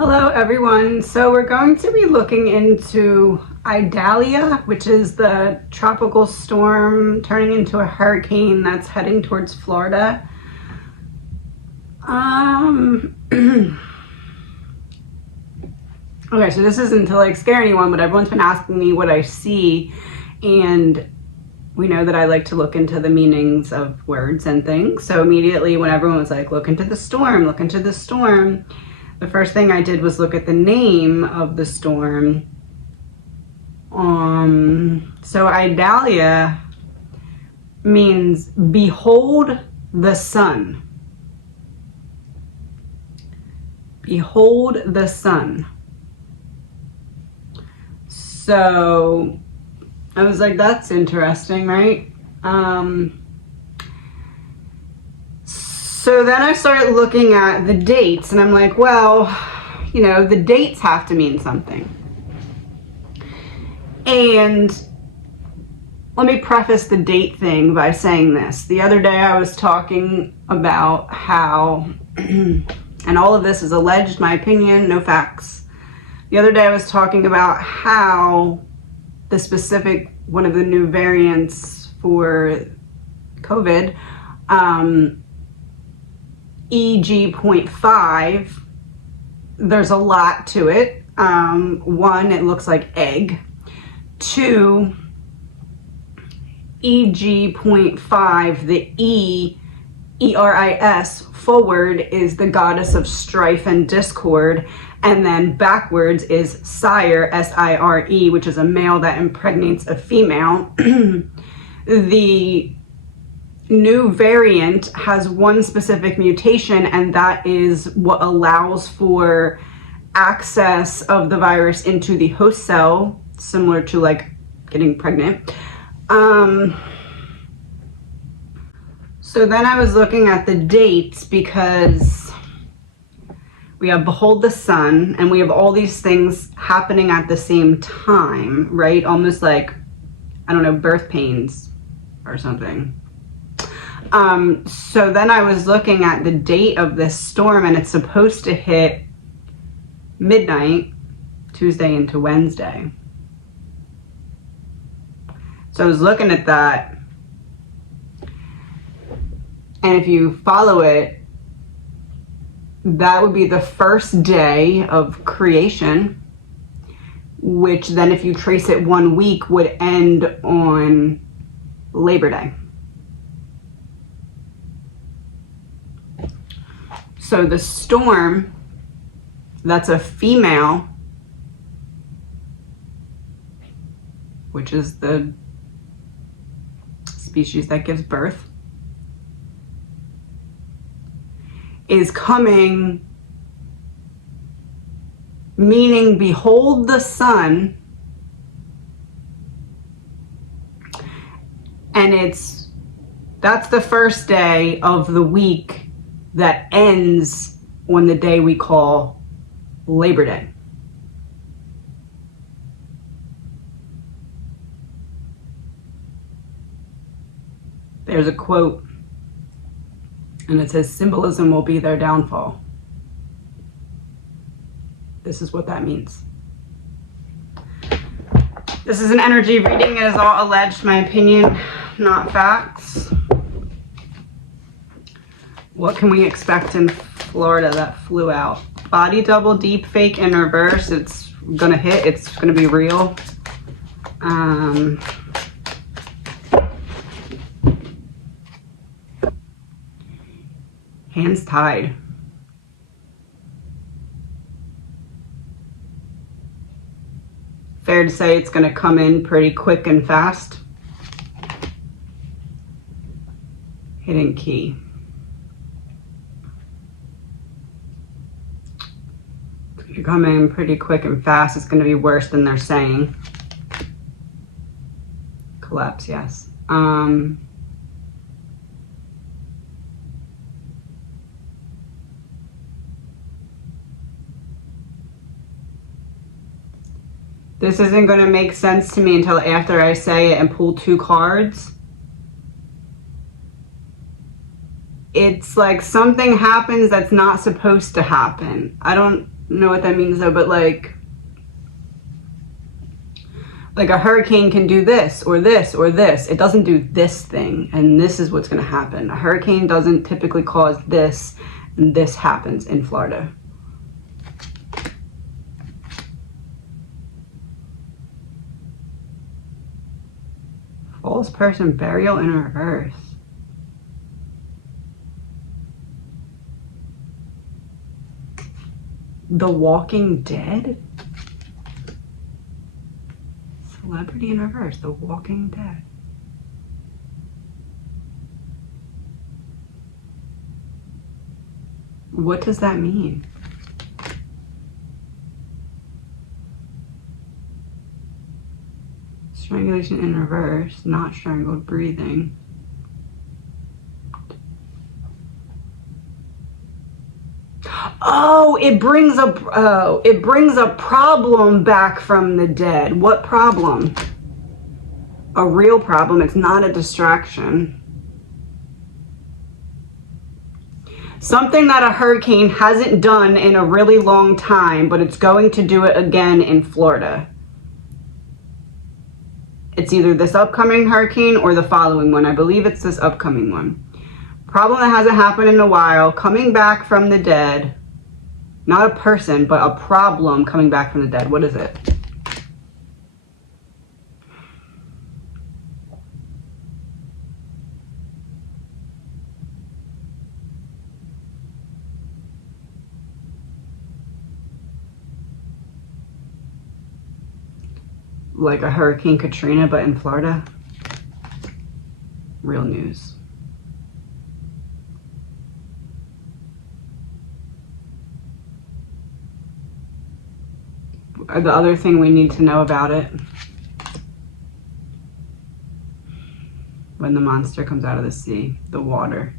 Hello everyone. So we're going to be looking into Idalia, which is the tropical storm turning into a hurricane that's heading towards Florida. Okay, so this isn't to like scare anyone, but everyone's been asking me what I see, and we know that I like to look into the meanings of words and things. So immediately when everyone was like, look into the storm, look into the storm, the first thing I did was look at the name of the storm. So Idalia means behold the sun. Behold the sun. So I was like, that's interesting, right? So then I started looking at the dates and I'm like, well, you know, the dates have to mean something. And let me preface the date thing by saying this. The other day I was talking about how, and all of this is alleged, my opinion, no facts. The other day I was talking about how the specific, one of the new variants for COVID, EG.5, there's a lot to it. One, it looks like egg. Two, EG.5, the E-R-I-S, forward is the goddess of strife and discord, and then backwards is sire, S-I-R-E, which is a male that impregnates a female. The new variant has one specific mutation, and that is what allows for access of the virus into the host cell, similar to like getting pregnant. So then I was looking at the dates because we have behold the sun and we have all these things happening at the same time, right? Almost like, I don't know, birth pains or something. So then I was looking at the date of this storm, and it's supposed to hit midnight, Tuesday into Wednesday. So I was looking at that, and if you follow it, that would be the first day of creation, which then if you trace it 1 week would end on Labor Day. So the storm, that's a female, which is the species that gives birth, is coming, meaning behold the sun, and that's the first day of the week that ends on the day we call Labor Day. There's a quote, and it says, symbolism will be their downfall. This is what that means. This is an energy reading. It is all alleged, my opinion, not facts. What can we expect in Florida that flew out? Body double, deep fake, in reverse. It's gonna hit, it's gonna be real. Hands tied. Fair to say it's gonna come in pretty quick and fast. Hidden key. You're coming pretty quick and fast. It's going to be worse than they're saying. Collapse, yes. This isn't going to make sense to me until after I say it and pull 2 cards. it's like something happens that's not supposed to happen. I don't know what that means though, but like a hurricane can do this or this or this. It doesn't do this thing, and this is what's going to happen. A hurricane doesn't typically cause this, and this happens in Florida. False person burial in reverse. The Walking Dead? Celebrity in reverse. The Walking Dead. What does that mean? Strangulation in reverse, not strangled breathing. Oh, it brings a problem back from the dead. What problem? A real problem. It's not a distraction. Something that a hurricane hasn't done in a really long time, but it's going to do it again in Florida. It's either this upcoming hurricane or the following one. I believe it's this upcoming one. Problem that hasn't happened in a while, coming back from the dead. Not a person, but a problem coming back from the dead. What is it? Like a Hurricane Katrina, but in Florida? Real news. The other thing we need to know about it, when the monster comes out of the sea, the water.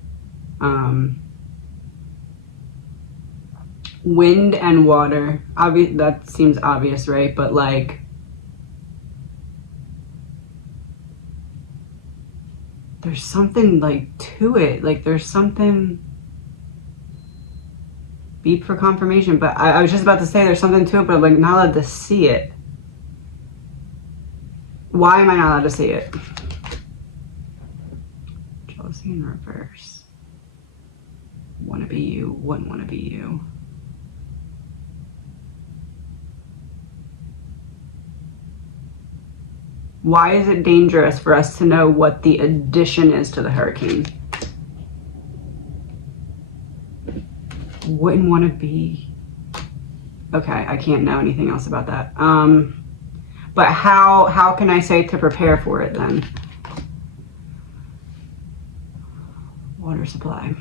Wind and water. That seems obvious, right? But like, there's something like to it. Like there's something. Beep for confirmation, but I was just about to say there's something to it, but I'm like not allowed to see it. Why am I not allowed to see it? Jealousy in reverse. Wanna be you, wouldn't wanna be you. Why is it dangerous for us to know what the addition is to the hurricane? Wouldn't want to be. Okay, I can't know anything else about that. But how can I say to prepare for it then? Water supply.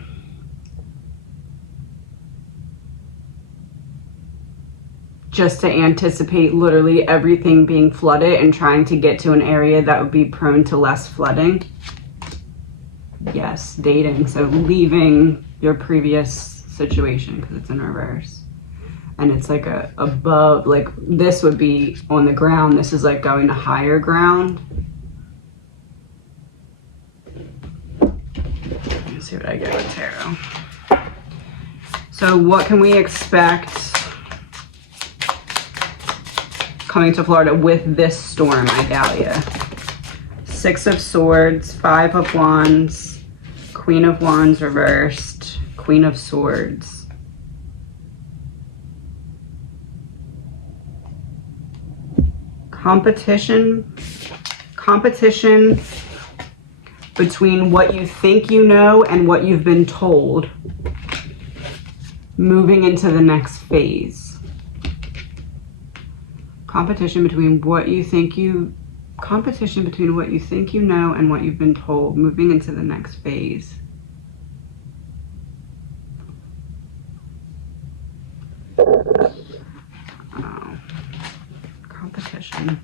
Just to anticipate literally everything being flooded and trying to get to an area that would be prone to less flooding. Yes, dating. So leaving your previous situation because it's in reverse. And it's like above, like this would be on the ground. This is like going to higher ground. Let's see what I get with tarot. So what can we expect coming to Florida with this storm, Idalia? 6 of Swords, 5 of Wands, Queen of Wands reversed, Queen of Swords. Competition between what you think you know and what you've been told. Moving into the next phase. Competition between what you think you know and what you've been told. Moving into the next phase. Competition.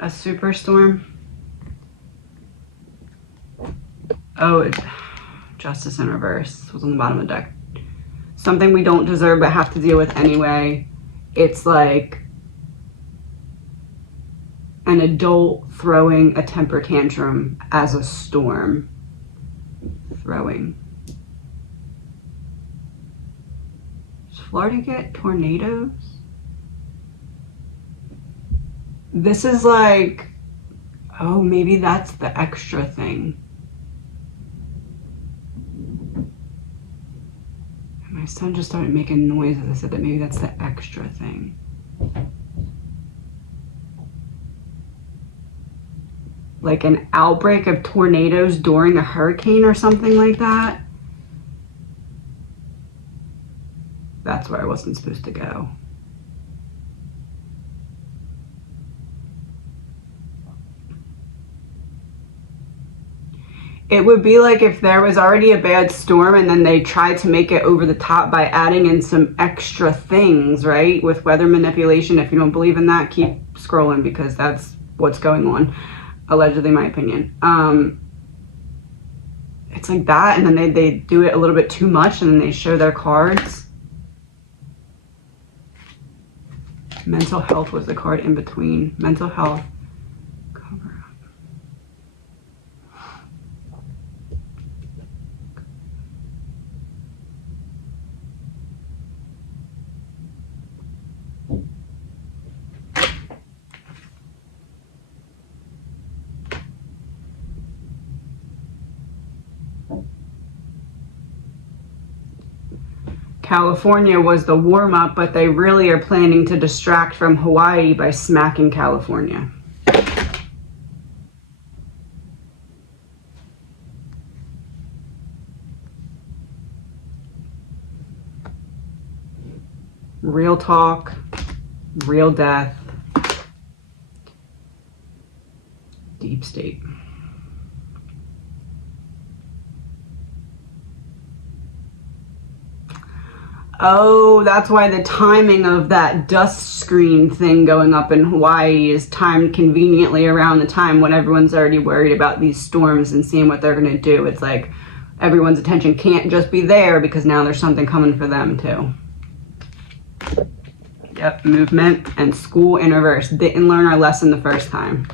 A superstorm. Oh, Justice in reverse was on the bottom of the deck. Something we don't deserve but have to deal with anyway. It's like an adult throwing a temper tantrum as a storm. Throwing. Does Florida get tornadoes? This is like, oh, maybe that's the extra thing. My son just started making noise as I said that. Maybe that's the extra thing. Like an outbreak of tornadoes during a hurricane or something like that. That's where I wasn't supposed to go. It would be like if there was already a bad storm and then they tried to make it over the top by adding in some extra things, right? With weather manipulation. If you don't believe in that, keep scrolling because that's what's going on. Allegedly, my opinion. It's like that, and then they do it a little bit too much, and then they show their cards. Mental health was the card in between. Mental health. Cover up. California was the warm-up, but they really are planning to distract from Hawaii by smacking California. Real talk, real death, deep state. Oh, that's why the timing of that dust screen thing going up in Hawaii is timed conveniently around the time when everyone's already worried about these storms and seeing what they're going to do. It's like everyone's attention can't just be there because now there's something coming for them too. Yep, movement and school in reverse. Didn't learn our lesson the first time.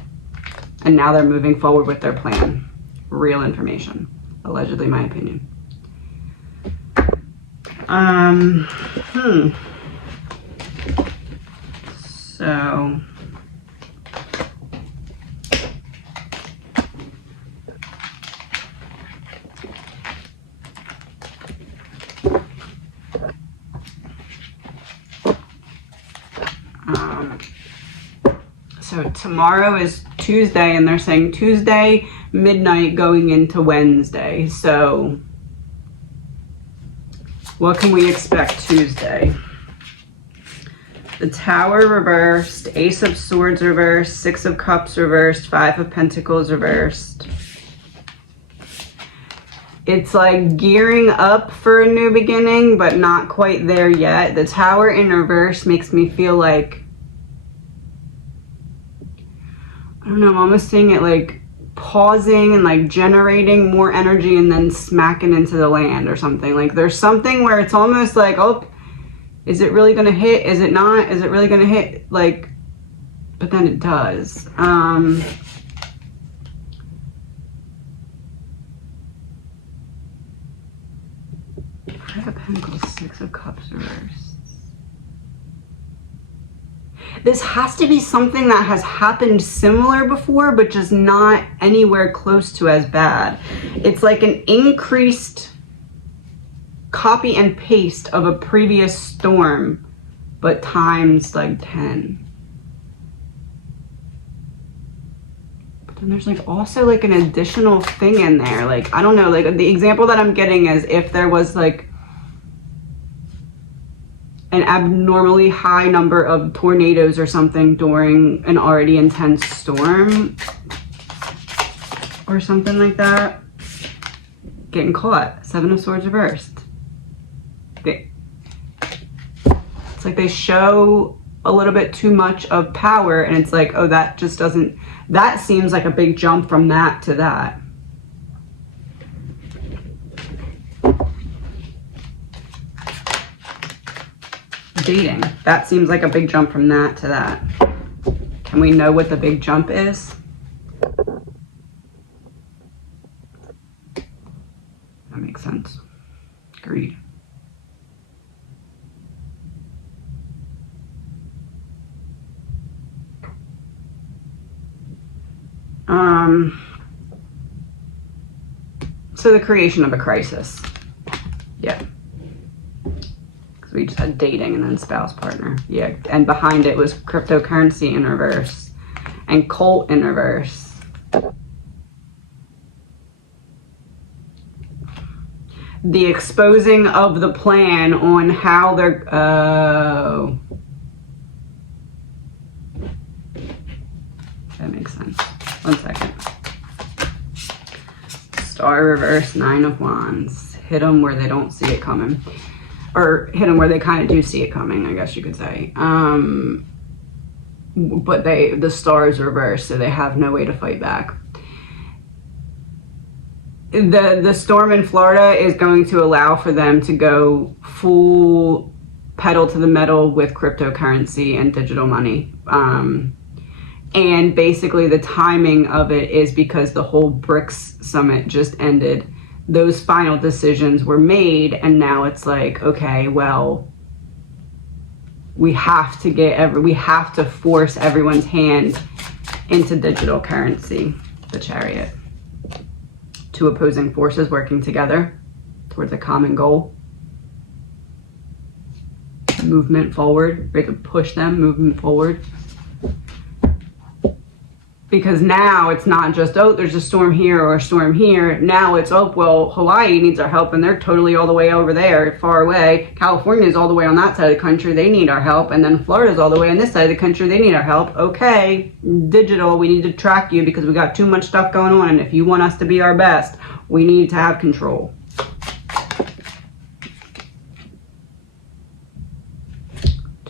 And now they're moving forward with their plan. Real information. Allegedly, my opinion. So tomorrow is Tuesday, and they're saying Tuesday midnight going into Wednesday. So what can we expect Tuesday? The Tower reversed, Ace of Swords reversed, Six of Cups reversed, Five of Pentacles reversed. It's like gearing up for a new beginning, but not quite there yet. The Tower in reverse makes me feel like, I don't know, I'm almost seeing it like pausing and like generating more energy and then smacking into the land or something. Like there's something where it's almost like, oh, is it really gonna hit? Is it not? Is it really gonna hit? Like, but then it does. Five of Pentacles, Six of Cups reversed. This has to be something that has happened similar before, but just not anywhere close to as bad. It's like an increased copy and paste of a previous storm, but times like 10. But then there's like also like an additional thing in there. Like, I don't know, like the example that I'm getting is if there was like an abnormally high number of tornadoes or something during an already intense storm or something like that. Getting caught. Seven of Swords reversed. It's like they show a little bit too much of power and it's like, oh, that just doesn't, that seems like a big jump from that to that. Dating. That seems like a big jump from that to that. Can we know what the big jump is? That makes sense. Greed. So the creation of a crisis. Yeah. Because we just had dating and then spouse partner. Yeah. And behind it was cryptocurrency in reverse. And cult in reverse. The exposing of the plan on how they're... that makes sense. 1 second. Star reverse, 9 of Wands. Hit them where they don't see it coming. Or hit them where they kind of do see it coming, I guess you could say. But the star is reversed, so they have no way to fight back. The storm in Florida is going to allow for them to go full pedal to the metal with cryptocurrency and digital money. And basically the timing of it is because the whole BRICS summit just ended. Those final decisions were made, and now it's like, okay, well, we have to force everyone's hand into digital currency, the Chariot. Two opposing forces working together towards a common goal. Movement forward. We have to push them, movement forward. Because now it's not just, oh, there's a storm here or a storm here. Now it's, oh, well, Hawaii needs our help and they're totally all the way over there, far away. California's all the way on that side of the country. They need our help. And then Florida's all the way on this side of the country. They need our help. Okay, digital, we need to track you because we got too much stuff going on. And if you want us to be our best, we need to have control.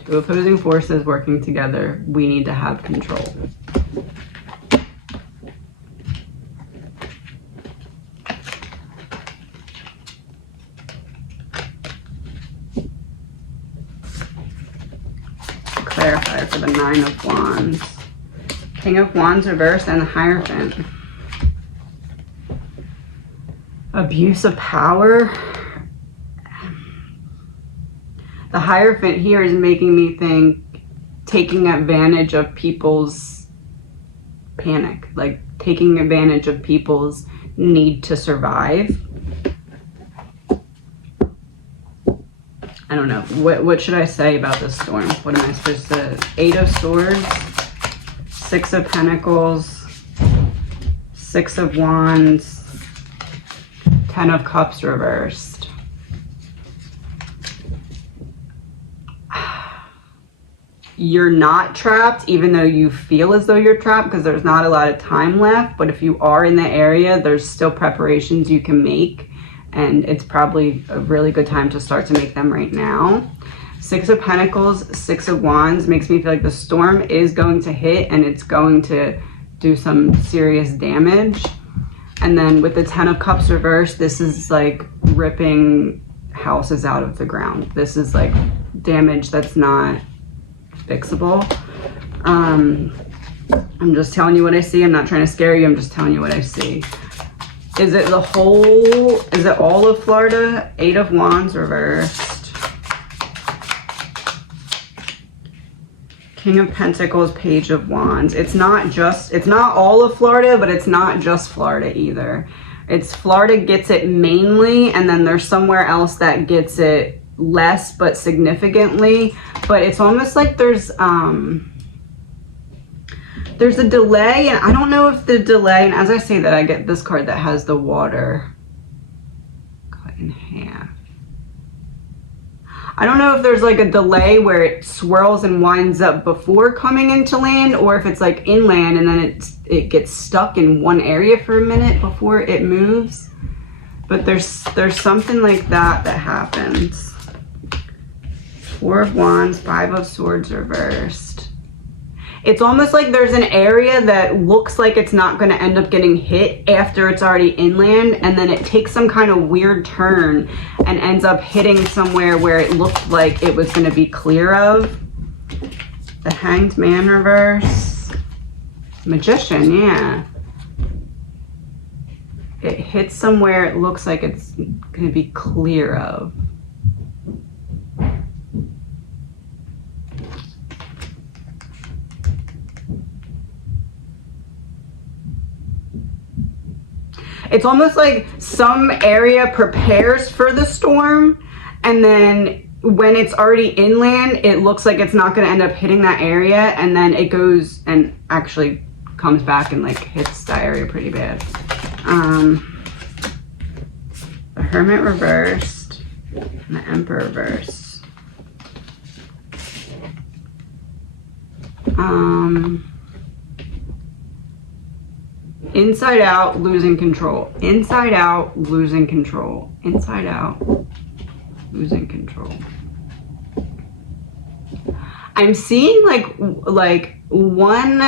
Two opposing forces working together. We need to have control. Clarifier for the 9 of Wands. King of Wands reversed and the Hierophant. Abuse of power. The Hierophant here is making me think taking advantage of people's panic, like taking advantage of people's need to survive. I don't know. What should I say about this storm? What am I supposed to... 8 of Swords, 6 of Pentacles, 6 of Wands, 10 of Cups reversed. You're not trapped, even though you feel as though you're trapped, because there's not a lot of time left. But if you are in the area, there's still preparations you can make. And it's probably a really good time to start to make them right now. 6 of Pentacles, 6 of Wands makes me feel like the storm is going to hit and it's going to do some serious damage. And then with the 10 of Cups reversed, this is like ripping houses out of the ground. This is like damage that's not fixable. I'm just telling you what I see. I'm not trying to scare you. I'm just telling you what I see. Is it all of Florida? 8 of Wands reversed. King of Pentacles, Page of Wands. It's not all of Florida, but it's not just Florida either. It's Florida gets it mainly, and then there's somewhere else that gets it less, but significantly. But it's almost like there's a delay, and I don't know if the delay, and as I say that, I get this card that has the water cut in half. I don't know if there's like a delay where it swirls and winds up before coming into land, or if it's like inland and then it gets stuck in one area for a minute before it moves. But there's something like that happens. 4 of Wands, 5 of Swords reversed. It's almost like there's an area that looks like it's not going to end up getting hit after it's already inland, and then it takes some kind of weird turn and ends up hitting somewhere where it looked like it was going to be clear of. The Hanged Man reverse. Magician, yeah. It hits somewhere it looks like it's going to be clear of. It's almost like some area prepares for the storm, and then when it's already inland, it looks like it's not going to end up hitting that area, and then it goes and actually comes back and like hits that area pretty bad. The Hermit reversed and the Emperor reversed. Inside out, losing control. Inside out, losing control. Inside out, losing control. I'm seeing like one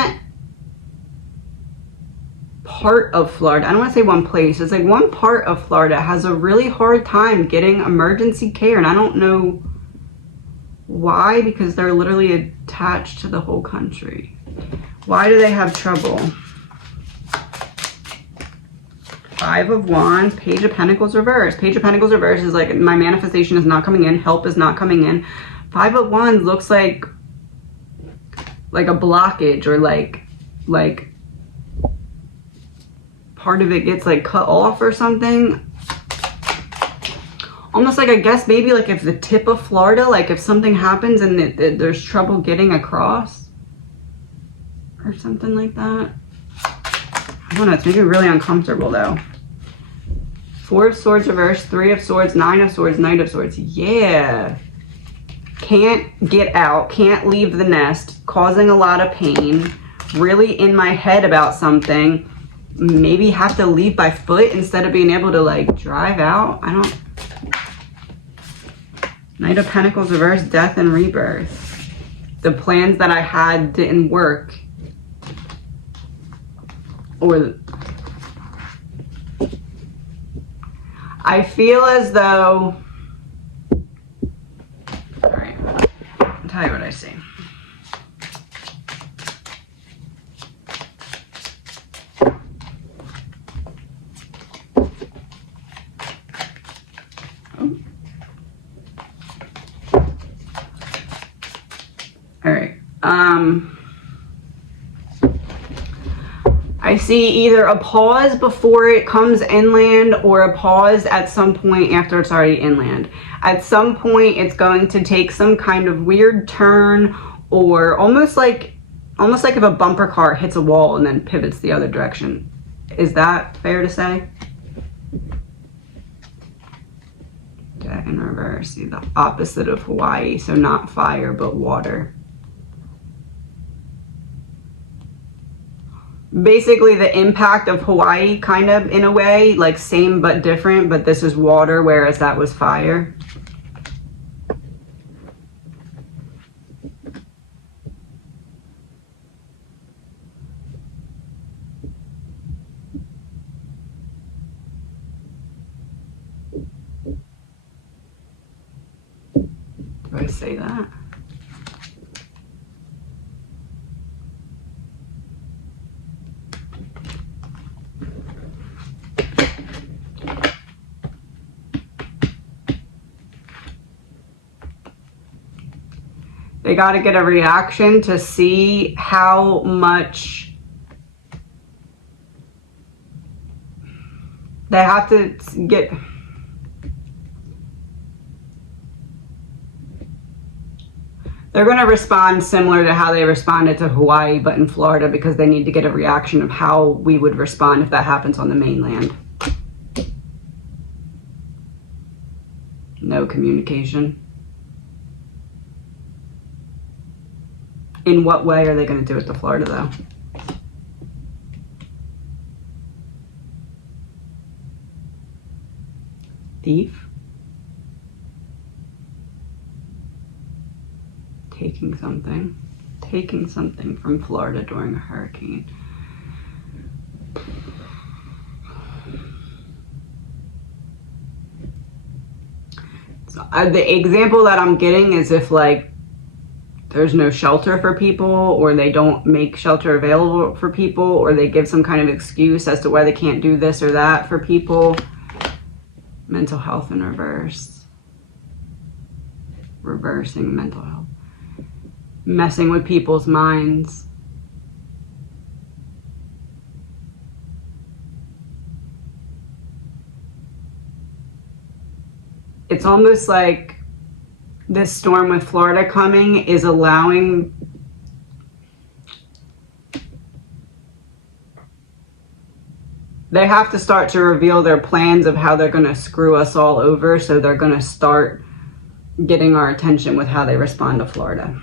part of Florida. I don't want to say one place. It's like one part of Florida has a really hard time getting emergency care, and I don't know why, because they're literally attached to the whole country. Why do they have trouble? 5 of Wands, Page of Pentacles reverse. Page of Pentacles reverse is like, my manifestation is not coming in, help is not coming in. 5 of Wands looks like a blockage, or like part of it gets like cut off or something. Almost like, I guess maybe like if the tip of Florida, like if something happens and there's trouble getting across or something like that. I don't know, it's making me really uncomfortable though. 4 of Swords reverse, 3 of Swords, 9 of Swords, Knight of Swords. Yeah. Can't get out, can't leave the nest, causing a lot of pain, really in my head about something. Maybe have to leave by foot instead of being able to like drive out. I don't. Knight of Pentacles reverse, death and rebirth. The plans that I had didn't work. Or I feel as though, all right, I'll tell you what I see. All right. I see either a pause before it comes inland, or a pause at some point after it's already inland. At some point, it's going to take some kind of weird turn, or almost like if a bumper car hits a wall and then pivots the other direction. Is that fair to say? Death in reverse. See, the opposite of Hawaii, so not fire but water. Basically the impact of Hawaii, kind of, in a way, like same but different, but this is water, whereas that was fire. Do I say that? They got to get a reaction to see how much they have to get. They're going to respond similar to how they responded to Hawaii, but in Florida, because they need to get a reaction of how we would respond if that happens on the mainland. No communication. In what way are they going to do it to Florida, though? Thief? Taking something from Florida during a hurricane. So, the example that I'm getting is if like there's no shelter for people, or they don't make shelter available for people, or they give some kind of excuse as to why they can't do this or that for people. Mental health in reverse. Reversing mental health. Messing with people's minds. it's almost like this storm with Florida coming is allowing they have to start to reveal their plans of how they're going to screw us all over, so they're going to start getting our attention with how they respond to Florida.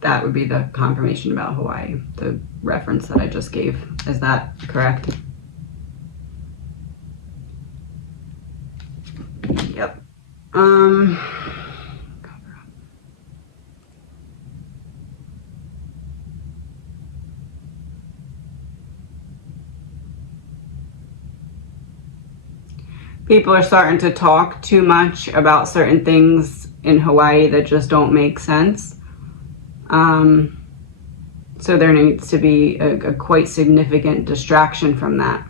That would be the confirmation about Hawaii, the reference that I just gave. Is that correct? Yep. People are starting to talk too much about certain things in Hawaii that just don't make sense. So there needs to be a quite significant distraction from that.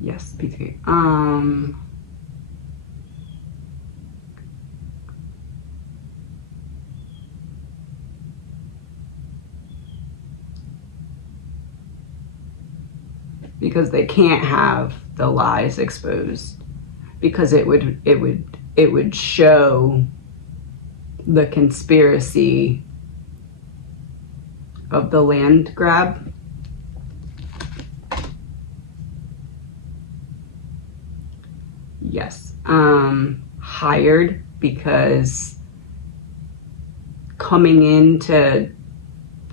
Yes, P3. Because they can't have the lies exposed, because it would show the conspiracy of the land grab. Yes. Hired, because coming in to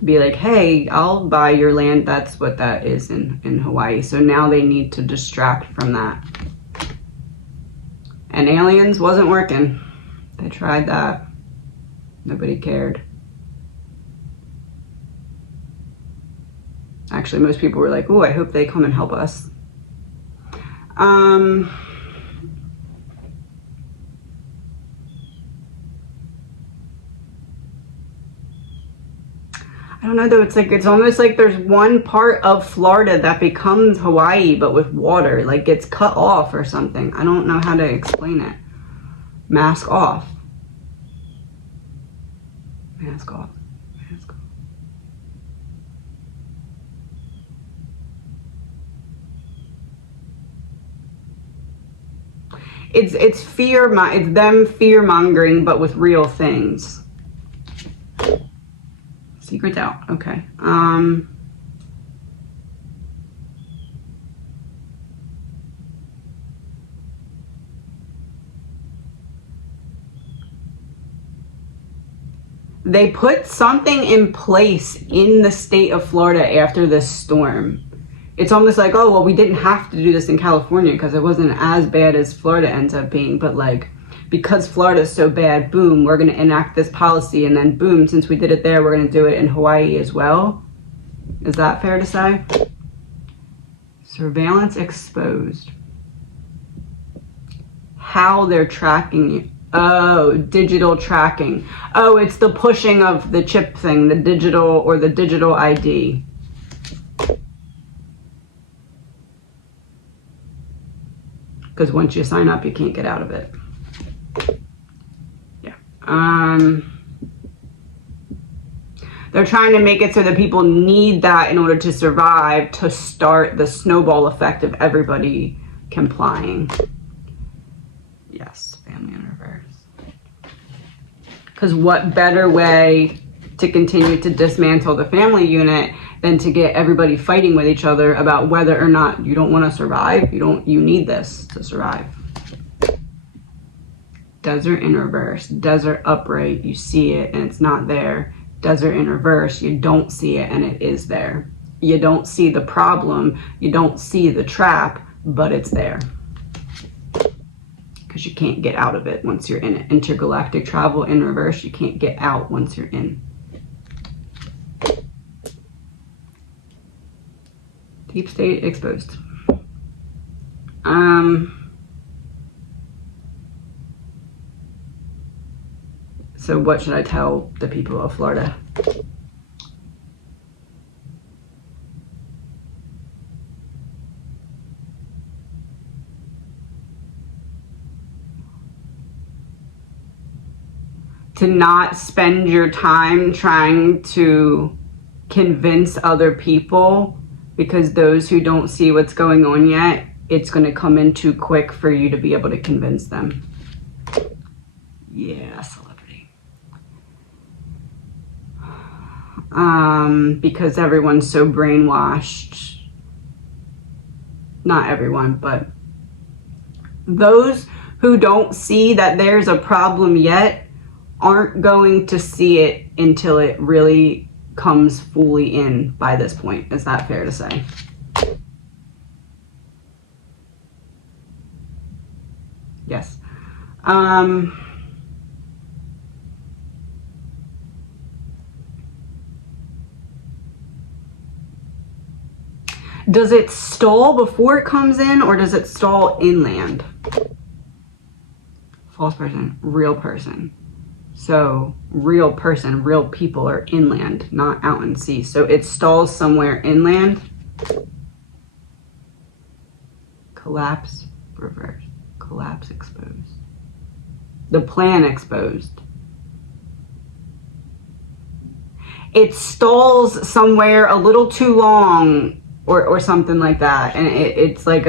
be like, hey, I'll buy your land. That's what that is in Hawaii. So now they need to distract from that. And aliens wasn't working. They tried that. Nobody cared. Actually, most people were like, oh, I hope they come and help us. I don't know though, it's almost like there's one part of Florida that becomes Hawaii, but with water, like gets cut off or something. I don't know how to explain it. Mask off. Mask off. Mask off. It's them fear mongering, but with real things. Secrets out. Okay. They put something in place in the state of Florida after this storm. It's almost like, oh, well, we didn't have to do this in California because it wasn't as bad as Florida ends up being. But like, because Florida is so bad, boom, we're going to enact this policy. And then boom, since we did it there, we're going to do it in Hawaii as well. Is that fair to say? Surveillance exposed. How they're tracking you. Oh, digital tracking. Oh, it's the pushing of the chip thing, the digital ID. Because once you sign up, you can't get out of it. Yeah. They're trying to make it so that people need that in order to survive, to start the snowball effect of everybody complying. Yes, family in reverse. Because what better way to continue to dismantle the family unit than to get everybody fighting with each other about whether or not you don't want to survive, you need this to survive. Desert in reverse, desert upright, you see it and it's not there. Desert in reverse, you don't see it and it is there. You don't see the problem, you don't see the trap, but it's there. Because you can't get out of it once you're in it. Intergalactic travel in reverse, you can't get out once you're in. Deep state exposed. So what should I tell the people of Florida? to not spend your time trying to convince other people, because those who don't see what's going on yet, it's going to come in too quick for you to be able to convince them. Yeah, celebrity. Because everyone's so brainwashed. Not everyone, but those who don't see that there's a problem yet aren't going to see it until it really comes fully in by this point. Is that fair to say? Yes. Does it stall before it comes in, or does it stall inland? False person, real person. So real person, real people are inland, not out in sea. So it stalls somewhere inland. Collapse, reverse. Collapse, exposed. The plan exposed. It stalls somewhere a little too long, or something like that. And it's like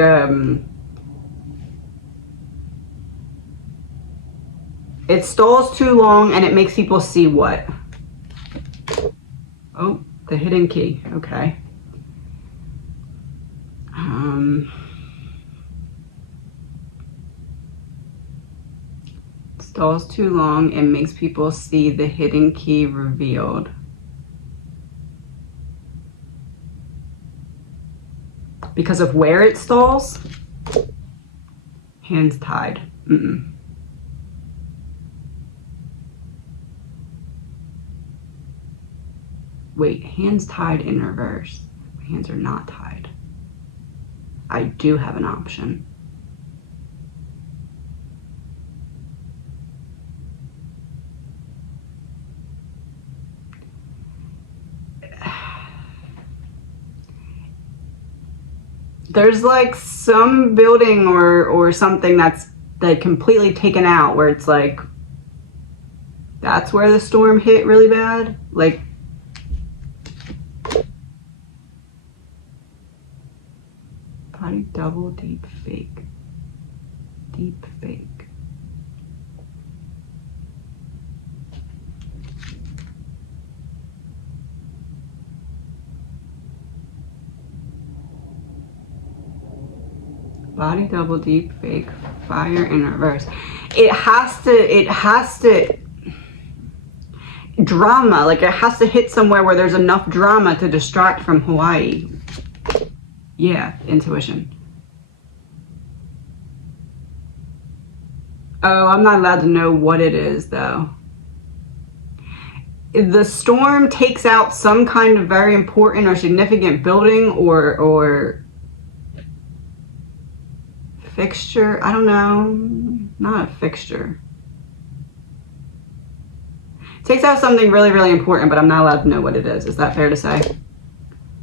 it stalls too long, and it makes people see what? Oh, the hidden key. Okay. Stalls too long and makes people see the hidden key revealed. Because of where it stalls? Hands tied. Wait, hands tied in reverse. My hands are not tied. I do have an option. There's like some building or something that's like completely taken out, where it's like, that's where the storm hit really bad. Like, body double, deep fake. Deep fake. Body double, deep fake, fire in reverse. It has to drama, like it has to hit somewhere where there's enough drama to distract from Hawaii. Yeah, intuition. Oh, I'm not allowed to know what it is though. The storm takes out some kind of very important or significant building or fixture. I don't know. Not a fixture. Takes out something really, really important, but I'm not allowed to know what it is. Is that fair to say?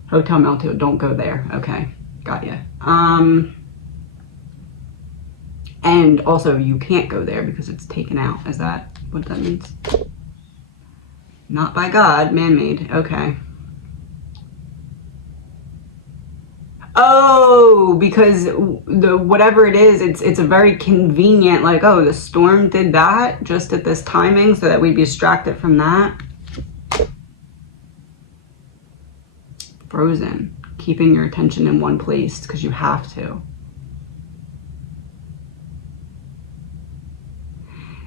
Hotel Melto, don't go there. Okay, got ya. And also you can't go there because it's taken out. Is that what that means? Not by God, man-made. Okay. Oh, because the whatever it is, it's a very convenient, like, oh, the storm did that just at this timing so that we'd be distracted from that. Frozen, keeping your attention in one place because you have to.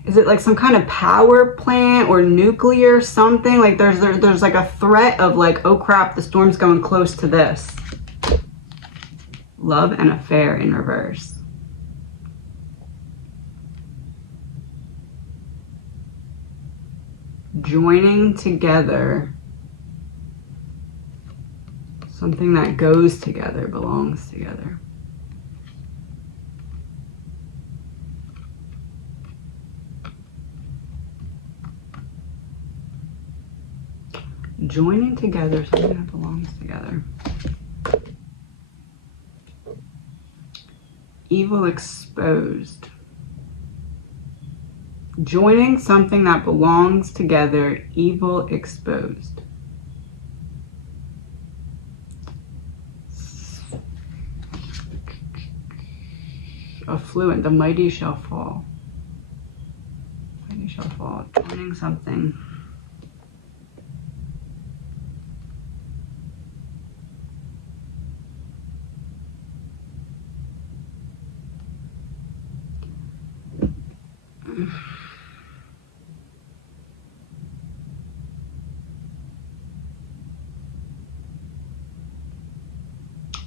Is it like some kind of power plant or nuclear something? Like there's like a threat of like, oh crap, the storm's going close to this. Love and affair in reverse. Joining together. Something that goes together, belongs together. Joining together, something that belongs together. Evil exposed. Joining something that belongs together, evil exposed. Affluent, the mighty shall fall. Mighty shall fall. Joining something.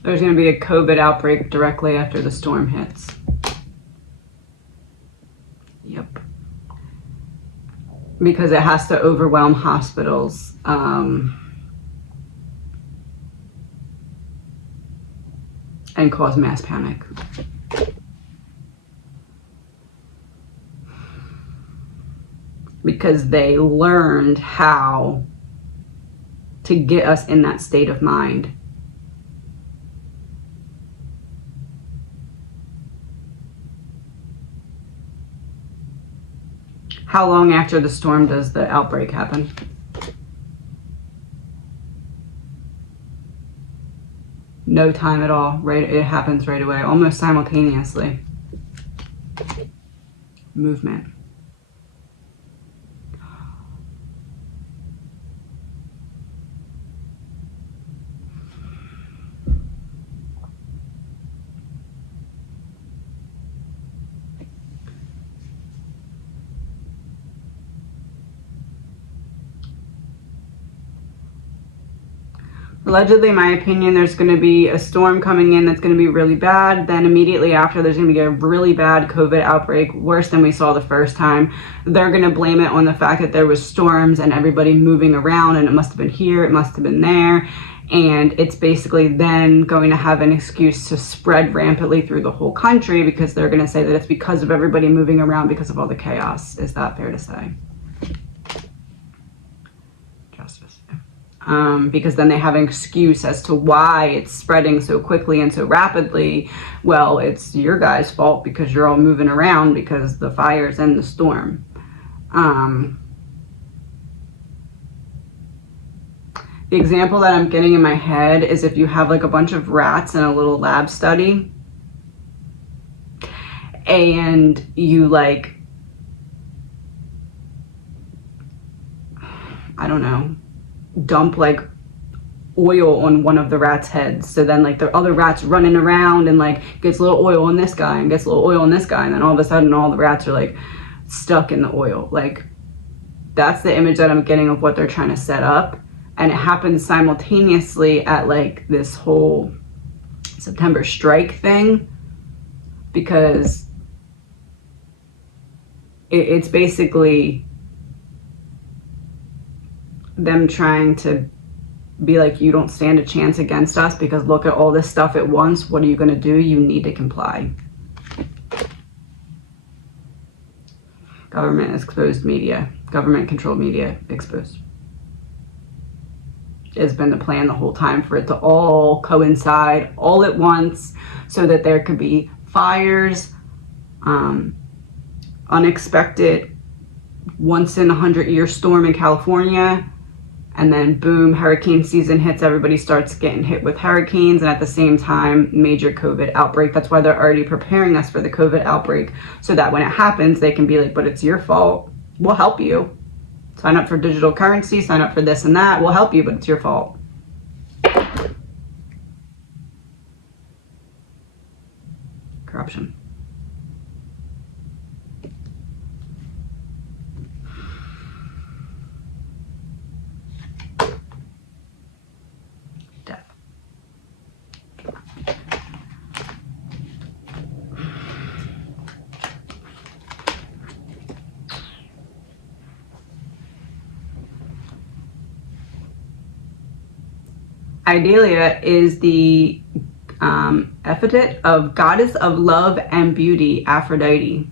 There's going to be a COVID outbreak directly after the storm hits. Yep. Because it has to overwhelm hospitals. And cause mass panic. Because they learned how to get us in that state of mind. How long after the storm does the outbreak happen? No time at all. Right, it happens right away, almost simultaneously. Movement. Allegedly, in my opinion, there's going to be a storm coming in that's going to be really bad. Then immediately after, there's going to be a really bad COVID outbreak, worse than we saw the first time. They're going to blame it on the fact that there was storms and everybody moving around, and it must have been here, it must have been there. And it's basically then going to have an excuse to spread rampantly through the whole country, because they're going to say that it's because of everybody moving around, because of all the chaos. Is that fair to say? Justice. Because then they have an excuse as to why it's spreading so quickly and so rapidly. Well, it's your guys' fault because you're all moving around because the fires and the storm. The example that I'm getting in my head is if you have like a bunch of rats in a little lab study and you like, I don't know, dump like oil on one of the rats' heads, so then like the other rats running around and like gets a little oil on this guy and gets a little oil on this guy, and then all of a sudden all the rats are like stuck in the oil. Like, that's the image that I'm getting of what they're trying to set up. And it happens simultaneously at like this whole September strike thing, because it's basically them trying to be like, you don't stand a chance against us because look at all this stuff at once. What are you going to do? You need to comply. Government exposed media. Government controlled media exposed. It's been the plan the whole time for it to all coincide all at once so that there could be fires, unexpected once in 100-year storm in California, and then boom, hurricane season hits, everybody starts getting hit with hurricanes, and at the same time, major COVID outbreak. That's why they're already preparing us for the COVID outbreak, so that when it happens, they can be like, but it's your fault. We'll help you. Sign up for digital currency, sign up for this and that. We'll help you, but it's your fault. Corruption. Death. Idalia is the epithet of goddess of love and beauty, Aphrodite.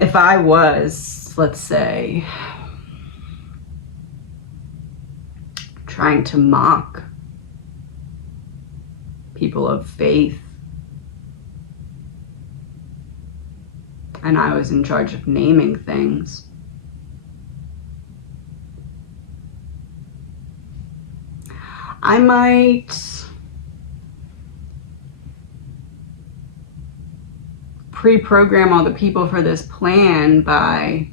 If I was, let's say, trying to mock people of faith. And I was in charge of naming things. I might pre-program all the people for this plan by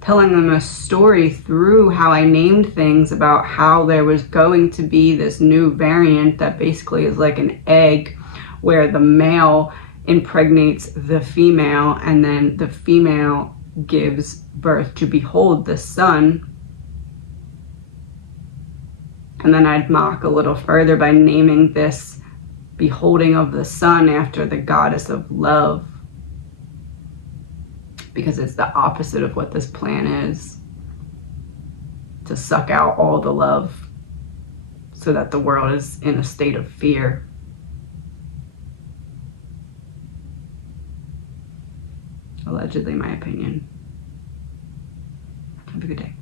telling them a story through how I named things about how there was going to be this new variant that basically is like an egg where the male impregnates the female and then the female gives birth to behold the son. And then I'd mock a little further by naming this beholding of the sun after the goddess of love, because it's the opposite of what this plan is, to suck out all the love so that the world is in a state of fear. Allegedly, my opinion. Have a good day.